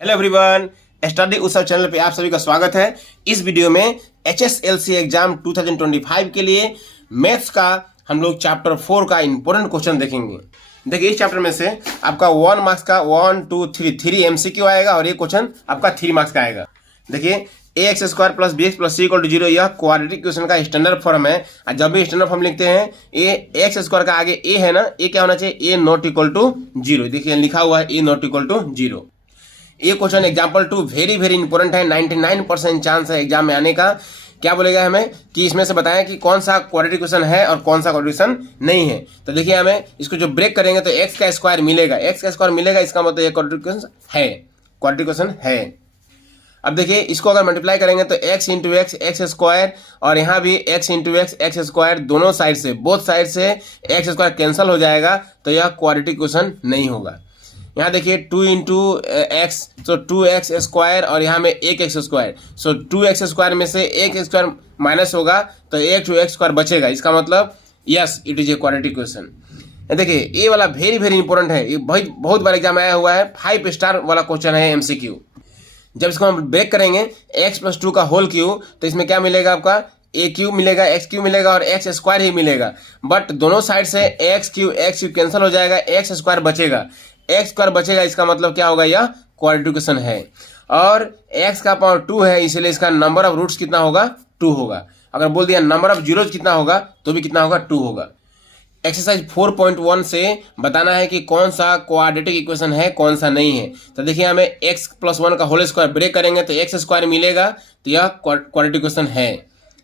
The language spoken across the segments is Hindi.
हेलो एवरीवन, स्टडी उत्सव चैनल पे आप सभी का स्वागत है। इस वीडियो में HSLC एग्जाम 2025 के लिए मैथ्स का हम लोग चैप्टर 4 का इंपॉर्टेंट क्वेश्चन देखेंगे। देखिए, इस चैप्टर में से आपका 1 मार्क्स का 1 2 3 MCQ आएगा और ये क्वेश्चन आपका 3 मार्क्स का आएगा। देखिए, ax square plus bx plus c equal to 0 यह क्वाड्रेटिक क्वेश्चन का स्टैंडर्ड फॉर्म है। और जब भी स्टैंडर्ड फॉर्म लिखते हैं एक्स स्क्वायर का आगे a है ना, a क्या होना चाहिए, a नॉट इक्वल टू 0। देखिए लिखा हुआ है a नॉट इक्वल टू 0। ये क्वेश्चन एग्जाम्पल 2 वेरी इंपॉर्टेंट है। 99% चांस है एग्जाम में आने का। क्या बोलेगा हमें कि इसमें से बताएं कि कौन सा क्वाड्रेटिक क्वेश्चन है और कौन सा क्वाड्रेटिक क्वेश्चन नहीं है। तो देखिए, हमें इसको जो ब्रेक करेंगे तो एक्स का स्क्वायर मिलेगा। एक्स का स्क्वायर मिलेगा, इसका मतलब ये क्वाड्रेटिक क्वेश्चन है, क्वाड्रेटिक क्वेश्चन है। अब देखिए, इसको अगर मल्टीप्लाई करेंगे तो x into x x square, और यहाँ भी x into x x square, दोनों साइड से बोथ साइड से एक्स स्क्वायर कैंसिल हो जाएगा, तो यह क्वाड्रेटिक क्वेश्चन नहीं होगा। यहाँ देखिए 2 इंटू एक्स, सो 2x स्क्वायर, और यहाँ में 1x स्क्वायर, सो 2x स्क्वायर में से 1 स्क्वायर माइनस होगा तो 1 स्क्वायर बचेगा। इसका मतलब yes, it is a quadratic question. देखिए, ये वाला वेरी इंपॉर्टेंट है। ये बहुत बार एग्जाम आया हुआ है। 5 स्टार वाला क्वेश्चन है MCQ। जब इसको हम ब्रेक करेंगे x प्लस 2 का होल क्यूब, तो इसमें क्या मिलेगा, आपका a क्यूब मिलेगा, x क्यूब मिलेगा और x स्क्वायर ही मिलेगा। बट दोनों साइड से x क्यूब कैंसिल हो जाएगा, x स्क्वायर बचेगा। x स्क्वायर बचेगा, इसका मतलब क्या होगा, यह क्वाड्रेटिक क्वेश्चन है। और x का पावर 2 है, इसलिए इसका नंबर ऑफ रूट्स कितना होगा, 2 होगा। अगर बोल दिया नंबर ऑफ जीरोज कितना होगा, तो भी कितना होगा, 2 होगा। एक्सरसाइज 4.1 से बताना है कि कौन सा क्वाड्रेटिक इक्वेशन है, कौन सा नहीं है। तो देखिए, हमें x प्लस 1 का होल स्क्वायर ब्रेक करेंगे तो x स्क्वायर मिलेगा, तो यह क्वाड्रेटिक इक्वेशन है।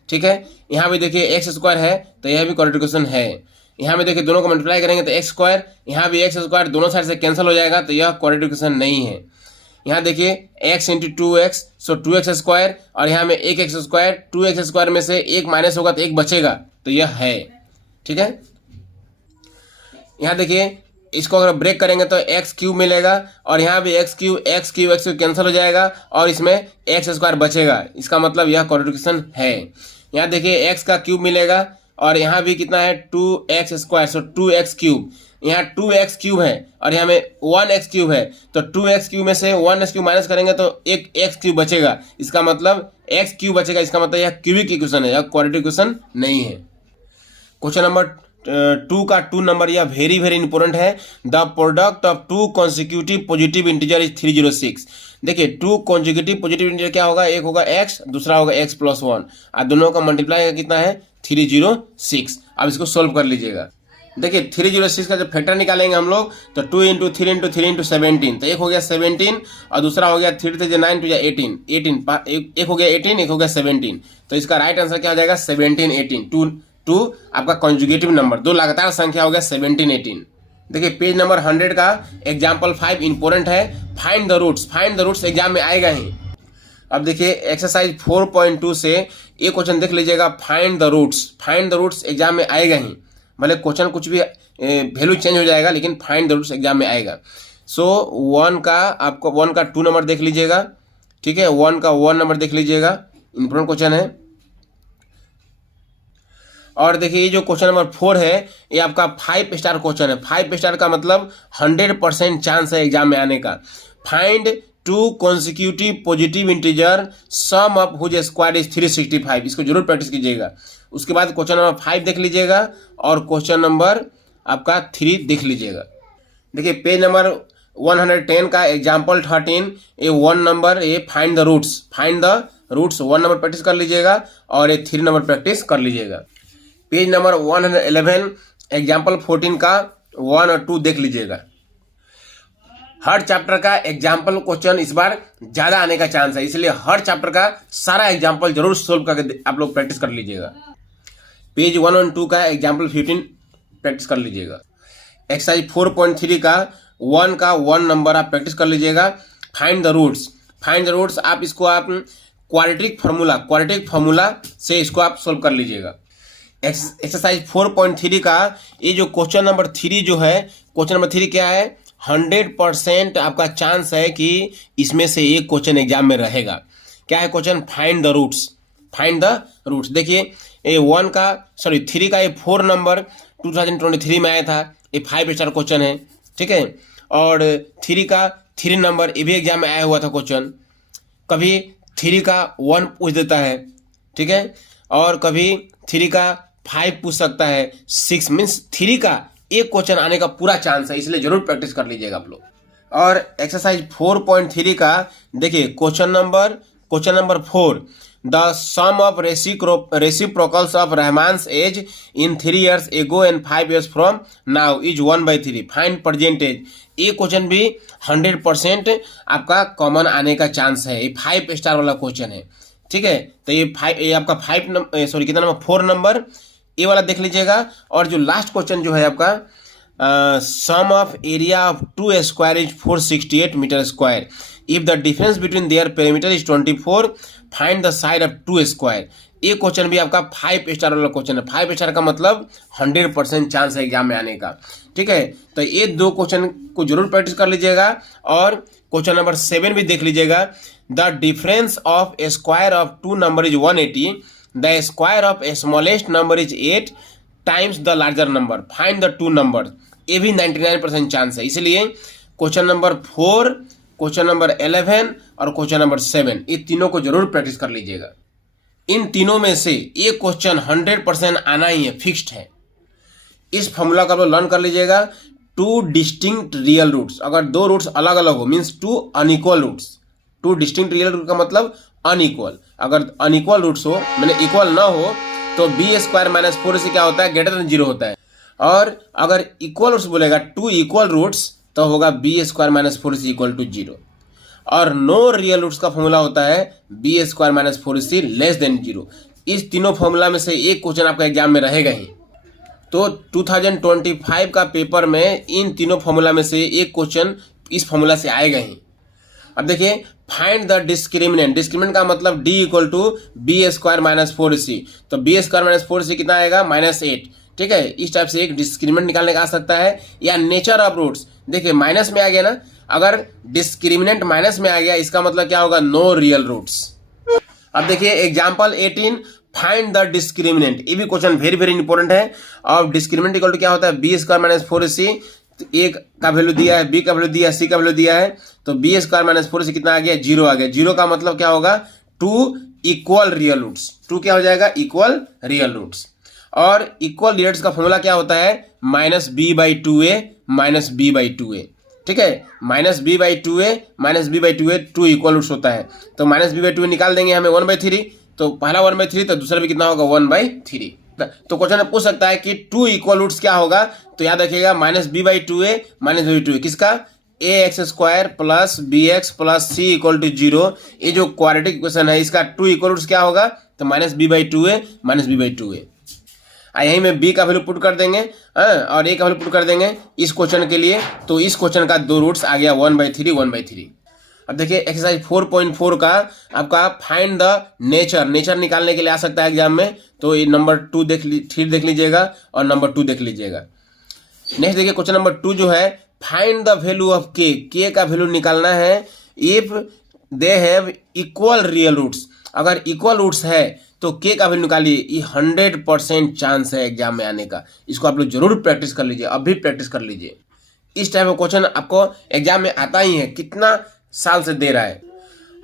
ठीक है, यहाँ भी देखिए x स्क्वायर है, तो यह भी क्वाड्रेटिक इक्वेशन है। यहाँ में देखिए, दोनों को मल्टीप्लाई करेंगे तो x स्क्वायर, यहाँ भी x स्क्वायर, दोनों साइड से कैंसिल हो जाएगा, तो यह क्वाड्रेटिक इक्वेशन नहीं है। यहाँ देखिए x इंटू 2x, सो 2x स्क्वायर, और यहाँ में 1x स्क्वायर, 2x स्क्वायर में से 1 माइनस होगा तो 1 बचेगा, तो यह है। ठीक है, यहाँ देखिए, इसको अगर ब्रेक करेंगे तो एक्स क्यूब मिलेगा, और यहाँ भी एक्स क्यूब कैंसिल हो जाएगा, और इसमें एक्स स्क्वायर बचेगा। इसका मतलब यह क्वाड्रेटिक इक्वेशन है। यहाँ देखिए, एक्स का क्यूब मिलेगा, और यहाँ भी कितना है, 2x स्क्वायर, सो 2x क्यूब। यहाँ 2x क्यूब है और यहाँ में 1x क्यूब है, तो 2x क्यूब में से 1x क्यूब माइनस करेंगे तो एक x क्यूब बचेगा। इसका मतलब x क्यूब बचेगा, इसका मतलब यह क्यूबिक इक्वेशन है, यह क्वाड्रेटिक इक्वेशन नहीं है। क्वेश्चन नंबर 2 का 2 नंबर यह वेरी इंपॉर्टेंट है। The product of 2 consecutive positive integer is 306। देखिए, 2 कॉन्सिक्यूटिव पॉजिटिव इंटीजर क्या होगा, एक होगा x, दूसरा होगा x प्लस 1, और दोनों का मल्टीप्लाई कितना है, 306। अब इसको सोल्व कर लीजिएगा। देखिए, 306 का जब फैक्टर निकालेंगे हम लोग, तो 2 इंटू 3 इंटू 3 इंटू 17, तो एक हो गया 17 और दूसरा हो गया 3 3 9 2 18, एक हो गया 18, एक हो गया 17। तो इसका राइट आंसर क्या हो जाएगा, 17 18। 2 आपका कॉन्जुगेटिव नंबर, 2 लगातार संख्या हो गया 17 18। देखिए, पेज नंबर 100 का एग्जाम्पल 5 इंपॉर्टेंट है। फाइंड द रूट्स एग्जाम में आएगा ही। अब देखिए, एक्सरसाइज 4.2 से ये क्वेश्चन देख लीजिएगा। फाइंड द रूट्स एग्जाम में आएगा ही। भले क्वेश्चन कुछ भी वैल्यू चेंज हो जाएगा, लेकिन फाइंड द रूट्स एग्जाम में आएगा। सो 1 का 2 नंबर देख लीजिएगा। ठीक है, 1 का 1 नंबर देख लीजिएगा, इंपॉर्टेंट क्वेश्चन है। और देखिए, ये जो क्वेश्चन नंबर 4 है, ये आपका 5 स्टार क्वेश्चन है। 5 स्टार का मतलब 100% चांस है एग्जाम में आने का। Find 2 consecutive positive integer sum of whose square is 365। इसको जरूर प्रैक्टिस कीजिएगा। उसके बाद क्वेश्चन नंबर 5 देख लीजिएगा, और क्वेश्चन नंबर आपका 3 देख लीजिएगा। देखिए, पेज नंबर 110 का एग्जाम्पल 13, ये 1 नंबर, ये find the roots 1 number practice कर लीजिएगा, और ये 3 नंबर प्रैक्टिस कर लीजिएगा। पेज नंबर 111 एग्जाम्पल 14 का 1 और 2 देख लीजिएगा। हर चैप्टर का एग्जाम्पल क्वेश्चन इस बार ज्यादा आने का चांस है, इसलिए हर चैप्टर का सारा एग्जाम्पल जरूर सोल्व करके आप लोग प्रैक्टिस कर लीजिएगा। पेज 1 और 2 का एग्जाम्पल 15 प्रैक्टिस कर लीजिएगा। एक्सरसाइज 4.3 का 1 नंबर आप प्रैक्टिस कर लीजिएगा। फाइंड द रूट्स आप इसको आप क्वाड्रेटिक फार्मूला से इसको आप सोल्व कर लीजिएगा। एक्सरसाइज 4.3 का ये जो क्वेश्चन नंबर 3 जो है, क्वेश्चन नंबर 3 क्या है, 100% आपका चांस है कि इसमें से एक क्वेश्चन एग्जाम में रहेगा। क्या है क्वेश्चन, फाइंड द रूट्स। देखिए, ये 3 का ये 4 नंबर 2023 में आया था। ये 5 स्टार क्वेश्चन है। ठीक है, और 3 का 3 नंबर, ये भी एग्जाम में आया हुआ था क्वेश्चन। कभी 3 का 1 पूछ देता है, ठीक है, और कभी 3 का 5 पूछ सकता है। 6 मीन्स 3 का एक क्वेश्चन आने का पूरा चांस है, इसलिए जरूर प्रैक्टिस कर लीजिएगा आप लोग। और एक्सरसाइज 4.3 का देखिए question number 4, the sum of reciprocals of Rahman's age in 3 years ago and 5 years from now is 1/3, find present age. ये क्वेश्चन भी 100% आपका कॉमन आने का चांस है। ये 5 स्टार वाला क्वेश्चन है, ठीक है। तो ये आपका 4 नंबर ये वाला देख लीजिएगा। और जो लास्ट क्वेश्चन जो है आपका sum of area of 2 square is 468 metre square, if the difference between their perimeter is 24, find the side of 2 square. ये क्वेश्चन भी आपका 5 स्टार वाला क्वेश्चन है। 5 स्टार का मतलब 100% चांस है एग्जाम में आने का, ठीक है। तो ये 2 क्वेश्चन को जरूर प्रैक्टिस कर लीजिएगा। और क्वेश्चन नंबर 7 भी देख लीजिएगा, the difference of A square of 2 number is 180, the square of A smallest number is 8 times the larger number, find the 2 number. ये भी 99% चांस है, इसलिए क्वेश्चन नंबर 4, क्वेश्चन नंबर 11 और क्वेश्चन नंबर 7 ये तीनों को जरूर प्रैक्टिस कर लीजिएगा। इन तीनों में से एक क्वेश्चन 100% आना ही है, फिक्स्ड है। इस फॉर्मूला को आप लोग लर्न कर लीजिएगा। 2 डिस्टिंक्ट रियल रूट्स, अगर 2 रूट्स अलग अलग हो means 2 unequal roots. 2 distinct real root का मतलब अनइक्वल। अगर अनइक्वल रूट्स हो मैंने इक्वल ना हो तो b² - 4 से क्या होता है, ग्रेटर देन 0 होता है। और अगर इक्वल रूट्स बोलेगा 2 इक्वल रूट्स तो होगा b² - 4 इज इक्वल टू 0। और नो रियल रूट्स का फॉर्मूला होता है b² - 4 इज लेस देन 0। इस तीनों फॉर्मूला में से एक क्वेश्चन आपका एग्जाम में रहेगा ही। तो 2025 का पेपर में इन तीनों फॉर्मूला में से एक क्वेश्चन इस फॉर्मूला से आएगा ही। अब देखिए फाइंड द डिस्क्रिमिनेंट। डिस्क्रिमिनेंट का मतलब d = b² - 4c। तो b² - 4c कितना आएगा, -8, ठीक है। इस टाइप से एक डिस्क्रिमिनेंट निकालने का आ सकता है। या नेचर ऑफ रूट्स, देखिए माइनस में आ गया ना, अगर डिस्क्रिमिनेंट माइनस में आ गया इसका मतलब क्या होगा, नो रियल रूट्स। अब देखिए एग्जाम्पल 18, फाइंड द डिस्क्रिमिनेंट। ये भी क्वेश्चन वेरी वेरी इंपॉर्टेंट है। और डिस्क्रिमिनेंट इक्वल टू क्या होता है, b² - 4c। A का वैल्यू दिया है, b का वैल्यू दिया है, c का वैल्यू दिया है। तो b² - 4c कितना आ गया, 0 आ गया। 0 का मतलब क्या होगा, 2 इक्वल रियल रूट्स। 2 क्या हो जाएगा, इक्वल रियल रूट्स। और इक्वल रियल रूट्स का फॉर्मूला क्या होता है, -b/2a - b/2a, ठीक है। -b/2a - b/2a 2 इक्वल रूट्स होता है। तो -b/2a निकाल देंगे हमें 1/3। तो पहला 1/3 तो दूसरा भी कितना होगा, 1/3। तो क्वेश्चन में पूछ सकता है कि 2 इक्वल रूट्स क्या होगा। तो याद रखिएगा -b/2a - b/2a किसका, ax² + bx + c = 0। ये जो क्वाड्रेटिक इक्वेशन है इसका 2 इक्वल रूट्स क्या होगा, तो -b/2a - b/2a। यहीं में b का वैल्यू पुट कर देंगे और a का वैल्यू पुट कर देंगे इस क्वेश्चन के लिए। तो इस क्वेश्चन का 2 रूट्स आ गया 1/3 1/3। अब देखिए एक्सरसाइज 4.4 का आपका फाइंड द नेचर निकालने के लिए आ सकता है एग्जाम में। तो ये नंबर 3 देख लीजिएगा और नंबर 2 देख लीजिएगा। नेक्स्ट देखिए क्वेश्चन नंबर 2 जो है, फाइंड द वैल्यू ऑफ के का वैल्यू निकालना है if they have equal real roots. अगर इक्वल रूट्स है तो के का वैल्यू निकालिए। ये 100% चांस है एग्जाम में आने का। इसको आप लोग जरूर प्रैक्टिस कर लीजिए, अभी प्रैक्टिस कर लीजिए। इस टाइप का क्वेश्चन आपको एग्जाम में आता ही है, कितना साल से दे रहा है,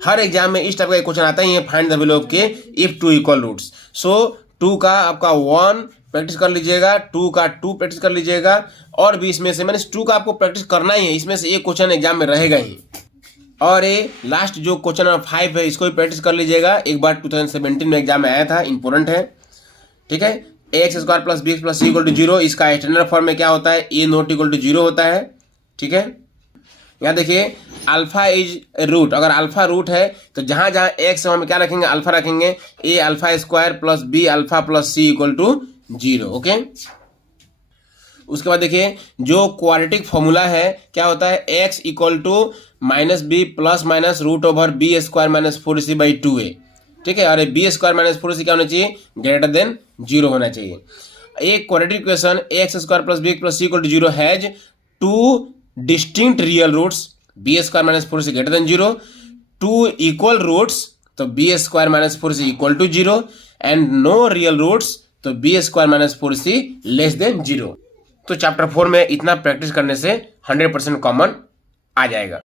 हर एग्जाम में इस टाइप का क्वेश्चन आता ही है, फाइंड द वैल्यू ऑफ के इफ 2 इक्वल रूट्स। सो 2 का आपका 1 प्रैक्टिस कर लीजिएगा, 2 का 2 प्रैक्टिस कर लीजिएगा। और भी इसमें से मैंने 2 का आपको प्रैक्टिस करना ही है, इसमें से एक क्वेश्चन एग्जाम में रहेगा ही। और ये लास्ट जो क्वेश्चन नंबर 5 है इसको भी प्रैक्टिस कर लीजिएगा। एक बार 2017 में एग्जाम में आया था, इंपॉर्टेंट है, ठीक है। ax² + bx + c = 0। इसका स्टैंडर्ड फॉर्म में क्या होता है, a ≠ 0 होता है, ठीक है। यहाँ देखिए अल्फा इज रूट। अगर अल्फा रूट है तो जहां जहां x है वहां क्या रखेंगे, अल्फा रखेंगे। a α² + b α + c = 0, okay. उसके बाद देखिए जो क्वाड्रेटिक फॉर्मूला है क्या होता है, x = -b ± √b² - 4c/2a, ठीक है। और b² - 4c क्या होना चाहिए, ग्रेटर देन 0 होना चाहिए। एक quadratic equation ax² + bx + c = 0 has 2 distinct real roots, b² - 4c greater than 0, 2 equal roots तो b² - 4c = 0 and no real roots तो b² - 4c लेस देन 0। तो चैप्टर 4 में इतना प्रैक्टिस करने से 100% कॉमन आ जाएगा।